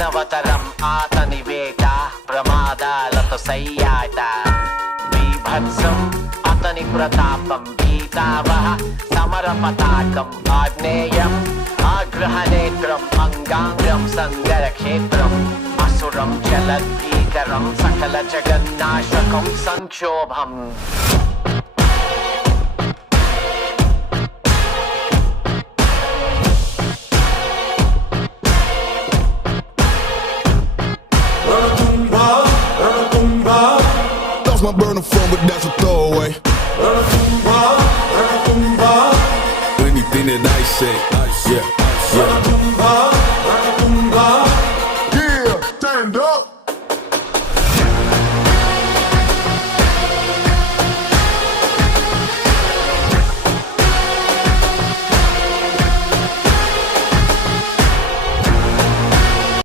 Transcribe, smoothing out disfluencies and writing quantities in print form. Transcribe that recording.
మానవతరం ఆతని వేట ప్రమాదాలతో సయ్యాట బీభత్సం అతని ప్రతాపం గీతావహ సమర పతాకం ఆగ్నేయం ఆగ్రహనేత్రం అంగాంగం సంగరక్షేత్రం అసురం జలద్భీకరం సకల జగన్నాశకం సంక్షోభం My burner phone, but that's a throwaway. Anything that I say